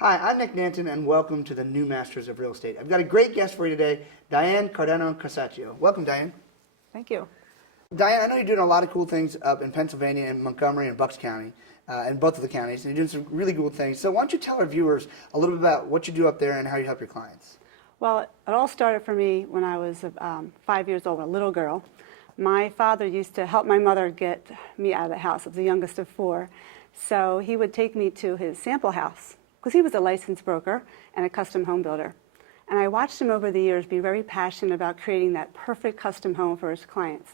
Hi, I'm Nick Nanton, and welcome to the New Masters of Real Estate. I've got a great guest for you today, Diane Cardano-Casaccio. Welcome, Diane. Thank you. Diane, I know you're doing a lot of cool things up in Pennsylvania and Montgomery and Bucks County, and both of the counties, and you're doing some really cool things. So why don't you tell our viewers a little bit about what you do up there and how you help your clients? Well, it all started for me when I was 5 years old, a little girl. My father used to help my mother get me out of the house. I was the youngest of four. So he would take me to his sample house, because he was a licensed broker and a custom home builder. And I watched him over the years be very passionate about creating that perfect custom home for his clients.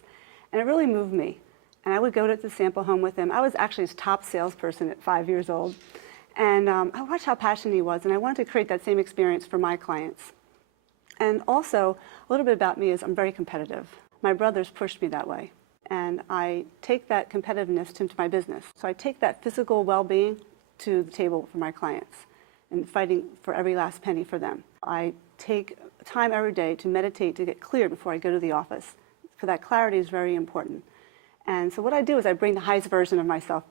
And it really moved me. And I would go to the sample home with him. I was actually his top salesperson at 5 years old. And I watched how passionate he was, and I wanted to create that same experience for my clients. And also, a little bit about me is I'm very competitive. My brothers pushed me that way. And I take that competitiveness into my business. So I take that physical well-being to the table for my clients and fighting for every last penny for them. I take time every day to meditate, to get clear before I go to the office. For that clarity is very important. And so what I do is I bring the highest version of myself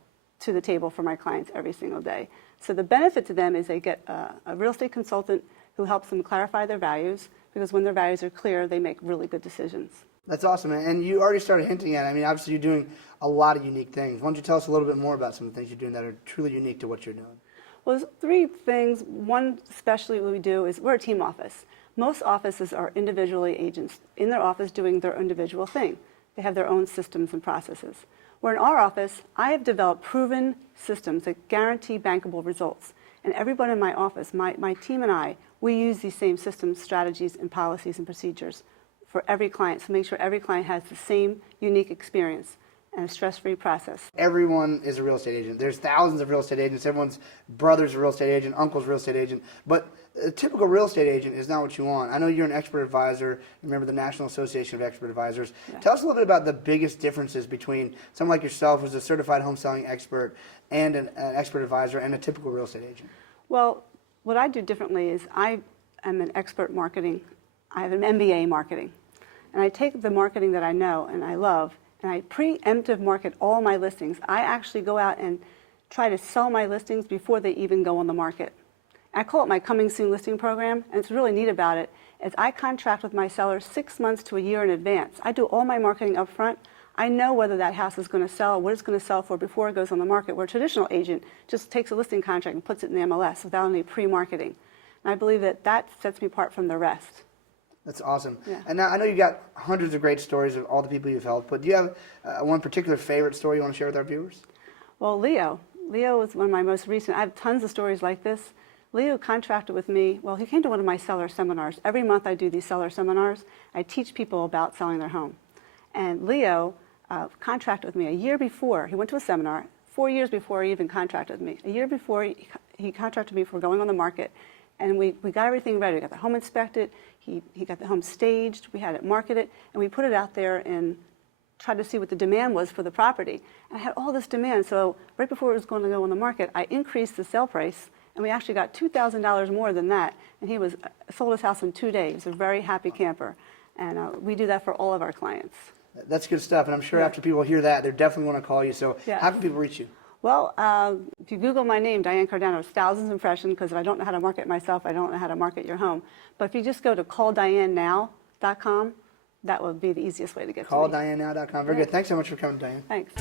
to the table for my clients every single day. So the benefit to them is they get a real estate consultant who helps them clarify their values, because when their values are clear, they make really good decisions. That's awesome, and you already started hinting at it. I mean, obviously you're doing a lot of unique things. Why don't you tell us a little bit more about some of the things you're doing that are truly unique to what you're doing? Well, there's three things. One especially what we do is we're a team office. Most offices are individually agents in their office doing their individual thing. They have their own systems and processes. Where in our office, I have developed proven systems that guarantee bankable results. And everyone in my office, my team and I, we use these same systems, strategies, and policies and procedures for every client, so make sure every client has the same unique experience and a stress-free process. Everyone is a real estate agent. There's thousands of real estate agents. Everyone's brother's a real estate agent, uncle's a real estate agent. But a typical real estate agent is not what you want. I know you're an expert advisor. You remember the National Association of Expert Advisors. Yeah. Tell us a little bit about the biggest differences between someone like yourself, who's a certified home selling expert, and an expert advisor, and a typical real estate agent. Well, what I do differently is I am an expert marketing. I have an MBA in marketing. And I take the marketing that I know and I love, and I preemptive market all my listings. I actually go out and try to sell my listings before they even go on the market. I call it my Coming Soon listing program, and it's really neat about it is I contract with my sellers 6 months to a year in advance. I do all my marketing up front. I know whether that house is going to sell, what it's going to sell for before it goes on the market, where a traditional agent just takes a listing contract and puts it in the MLS without any pre-marketing. And I believe that that sets me apart from the rest. That's awesome. Yeah. And now I know you've got hundreds of great stories of all the people you've helped, but do you have one particular favorite story you want to share with our viewers? Well, Leo is one of my most recent. I have tons of stories like this. Leo contracted with me. Well, he came to one of my seller seminars. Every month I do these seller seminars. I teach people about selling their home. And Leo contracted with me a year before. He went to a seminar 4 years before he even contracted with me. A year before he contracted me for going on the market. And we got everything ready. We got the home inspected. He got the home staged. We had it marketed. And we put it out there and tried to see what the demand was for the property. And I had all this demand. So right before it was going to go on the market, I increased the sale price. And we actually got $2,000 more than that. And he sold his house in 2 days. A very happy camper. And we do that for all of our clients. That's good stuff. And I'm sure after people hear that, they definitely want to call you. So how can people reach you? Well, if you Google my name, Diane Cardano, it's thousands of impressions, because if I don't know how to market myself, I don't know how to market your home. But if you just go to calldianenow.com, that would be the easiest way to get to me. Calldianenow.com. Very good. Thanks so much for coming, Diane. Thanks.